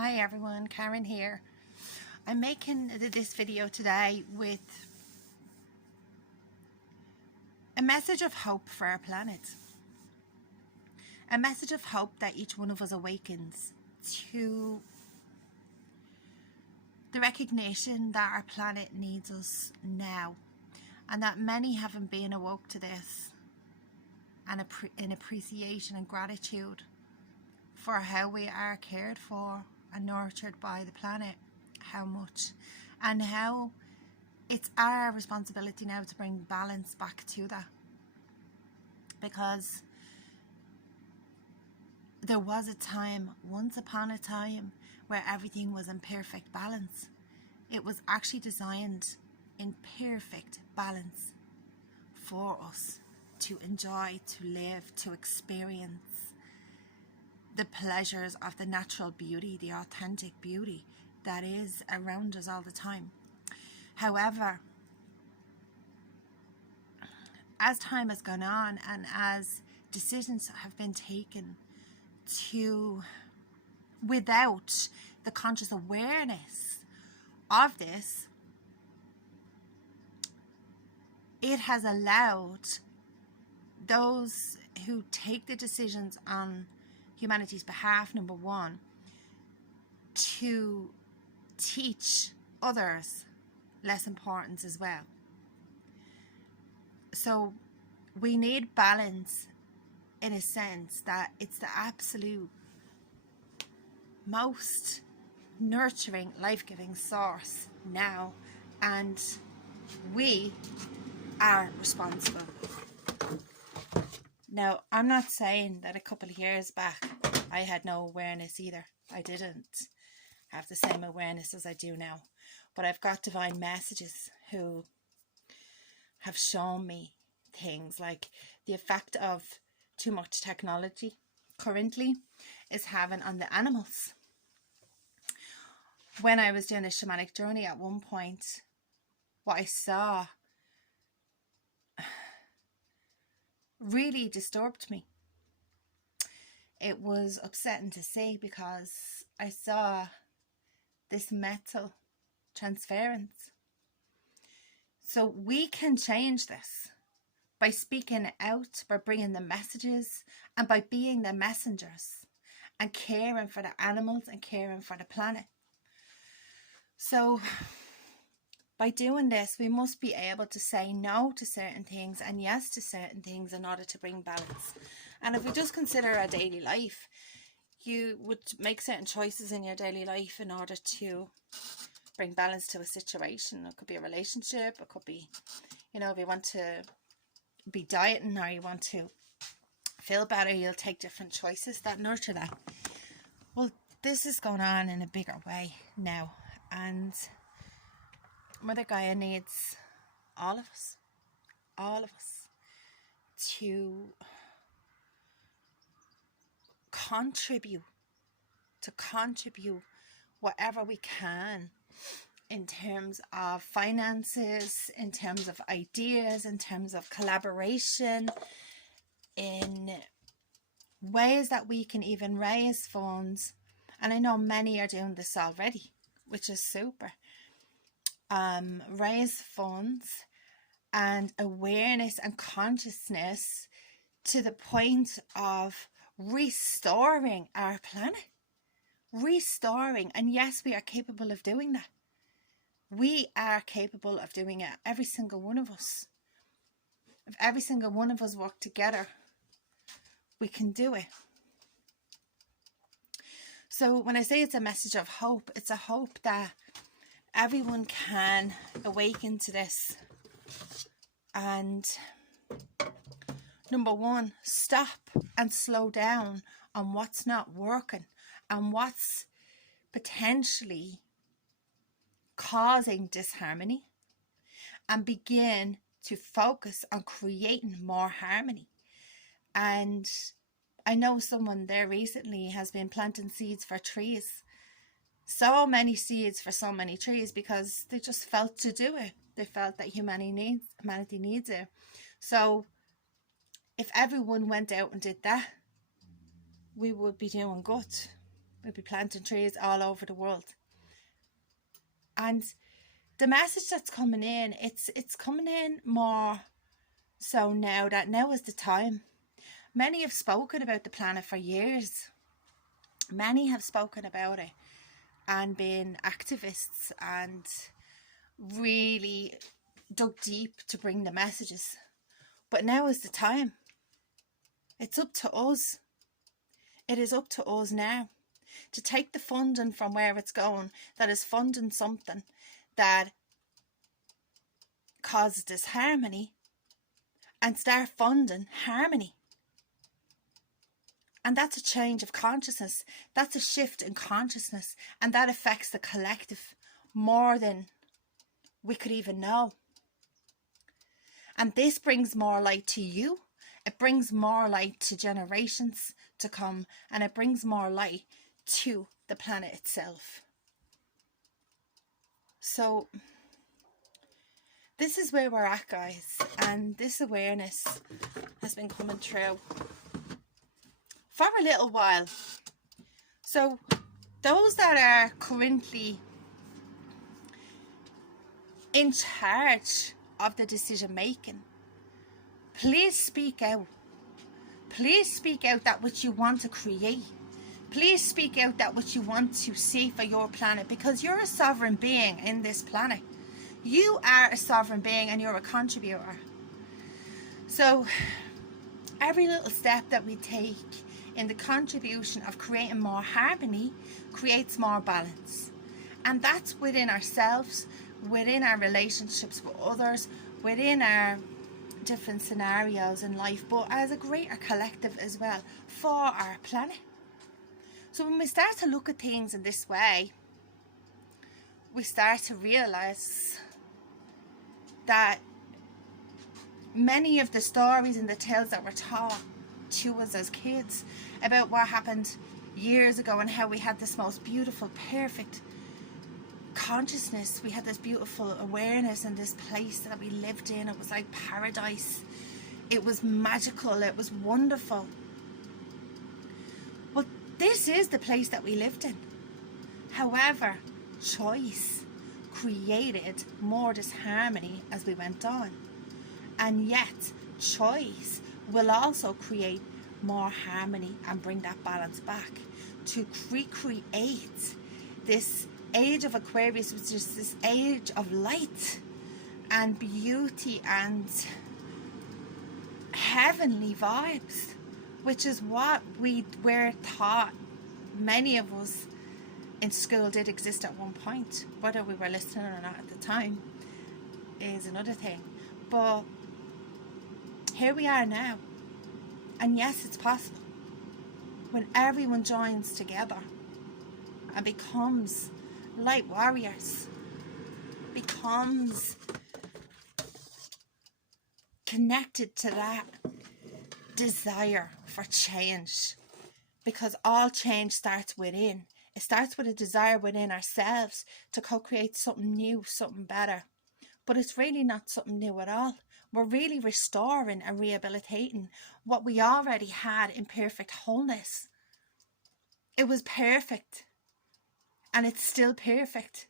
Hi everyone, Karen here. I'm making this video today with a message of hope for our planet. A message of hope that each one of us awakens to the recognition that our planet needs us now, and that many haven't been awoke to this, and in appreciation and gratitude for how we are cared for and nurtured by the planet, how much, and how it's our responsibility now to bring balance back to that. Because there was a time, once upon a time, where everything was in perfect balance. It was actually designed in perfect balance for us to enjoy, to live, to experience the pleasures of the natural beauty, the authentic beauty that is around us all the time. However, as time has gone on and as decisions have been taken without the conscious awareness of this, it has allowed those who take the decisions on humanity's behalf, number one, to teach others less importance as well. So we need balance in a sense that it's the absolute most nurturing, life-giving source now, and we are responsible. Now, I'm not saying that a couple of years back I had no awareness either. I didn't have the same awareness as I do now. But I've got divine messages who have shown me things like the effect of too much technology currently is having on the animals. When I was doing a shamanic journey at one point, what I saw really disturbed me. It was upsetting to see because I saw this metal transference. So we can change this by speaking out, by bringing the messages, and by being the messengers and caring for the animals and caring for the planet. So by doing this, we must be able to say no to certain things and yes to certain things in order to bring balance. And if we just consider our daily life, you would make certain choices in your daily life in order to bring balance to a situation. It could be a relationship, it could be, if you want to be dieting or you want to feel better, you'll take different choices that nurture that. Well, this is going on in a bigger way now, and Mother Gaia needs all of us to contribute whatever we can in terms of finances, in terms of ideas, in terms of collaboration, in ways that we can even raise funds. And I know many are doing this already, which is super. Raise funds and awareness and consciousness to the point of restoring our planet. Restoring. And yes, we are capable of doing that. We are capable of doing it. Every single one of us. If every single one of us work together, we can do it. So when I say it's a message of hope, it's a hope that everyone can awaken to this. And number one, stop and slow down on what's not working and what's potentially causing disharmony, and begin to focus on creating more harmony. And I know someone there recently has been planting seeds for trees. So many seeds for so many trees because they just felt to do it. They felt that humanity needs it. So if everyone went out and did that, we would be doing good. We'll be planting trees all over the world. And the message that's coming in, it's coming in more so now that now is the time. Many have spoken about the planet for years. Many have spoken about it and been activists and really dug deep to bring the messages. But now is the time. It's up to us. It is up to us now to take the funding from where it's going, that is funding something that causes disharmony, and start funding harmony. And that's a change of consciousness. That's a shift in consciousness. And that affects the collective more than we could even know. And this brings more light to you. It brings more light to generations to come. And it brings more light to the planet itself. So this is where we're at, guys. And this awareness has been coming through for a little while. So those that are currently in charge of the decision making, please speak out. Please speak out that which you want to create. Please speak out that which you want to see for your planet, because you're a sovereign being in this planet. You are a sovereign being and you're a contributor. So every little step that we take in the contribution of creating more harmony creates more balance. And that's within ourselves, within our relationships with others, within our different scenarios in life, but as a greater collective as well for our planet. So when we start to look at things in this way, we start to realize that many of the stories and the tales that were taught to us as kids about what happened years ago and how we had this most beautiful, perfect consciousness, we had this beautiful awareness in this place that we lived in. It was like paradise. It was magical. It was wonderful. But this is the place that we lived in. However, choice created more disharmony as we went on. And yet, choice will also create more harmony and bring that balance back to recreate this age of Aquarius, which is this age of light and beauty and heavenly vibes, which is what we were taught. Many of us in school did exist at one point. Whether we were listening or not at the time is another thing. But here we are now. And yes, it's possible. When everyone joins together and becomes light warriors, becomes connected to that desire for change. Because all change starts within. It starts with a desire within ourselves to co-create something new, something better. But it's really not something new at all. We're really restoring and rehabilitating what we already had in perfect wholeness. It was perfect. And it's still perfect.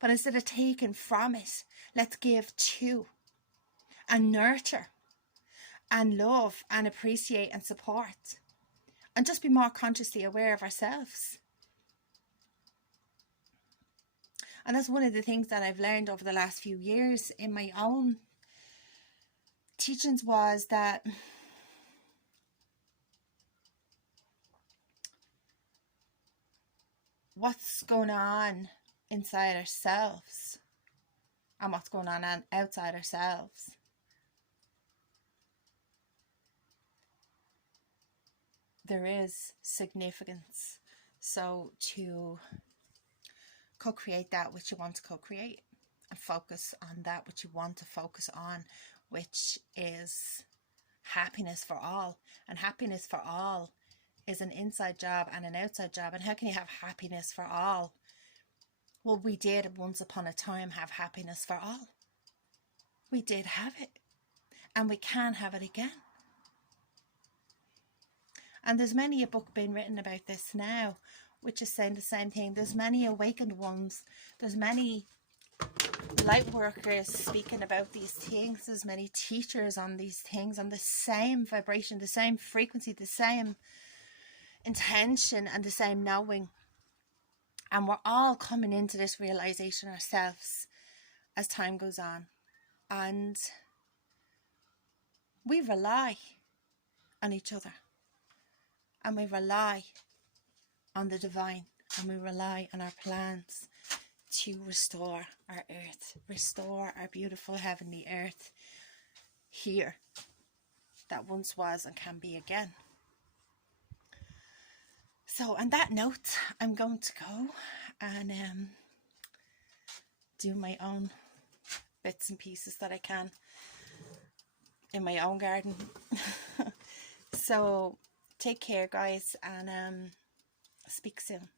But instead of taking from it, let's give to and nurture and love and appreciate and support. And just be more consciously aware of ourselves. And that's one of the things that I've learned over the last few years in my own teachings, was that what's going on inside ourselves and what's going on outside ourselves, there is significance. So to co-create that which you want to co-create and focus on that which you want to focus on, which is happiness for all. And happiness for all is an inside job and an outside job. And how can you have happiness for all? Well, we did once upon a time have happiness for all. We did have it. And we can have it again. And there's many a book being written about this now, which is saying the same thing. There's many awakened ones. There's many light workers speaking about these things. There's many teachers on these things, on the same vibration, the same frequency, the same intention, and the same knowing. And we're all coming into this realization ourselves as time goes on. And we rely on each other. And we rely on the divine. And we rely on our plans to restore our earth. Restore our beautiful heavenly earth here that once was and can be again. So on that note, I'm going to go and do my own bits and pieces that I can in my own garden. So take care, guys, and speak soon.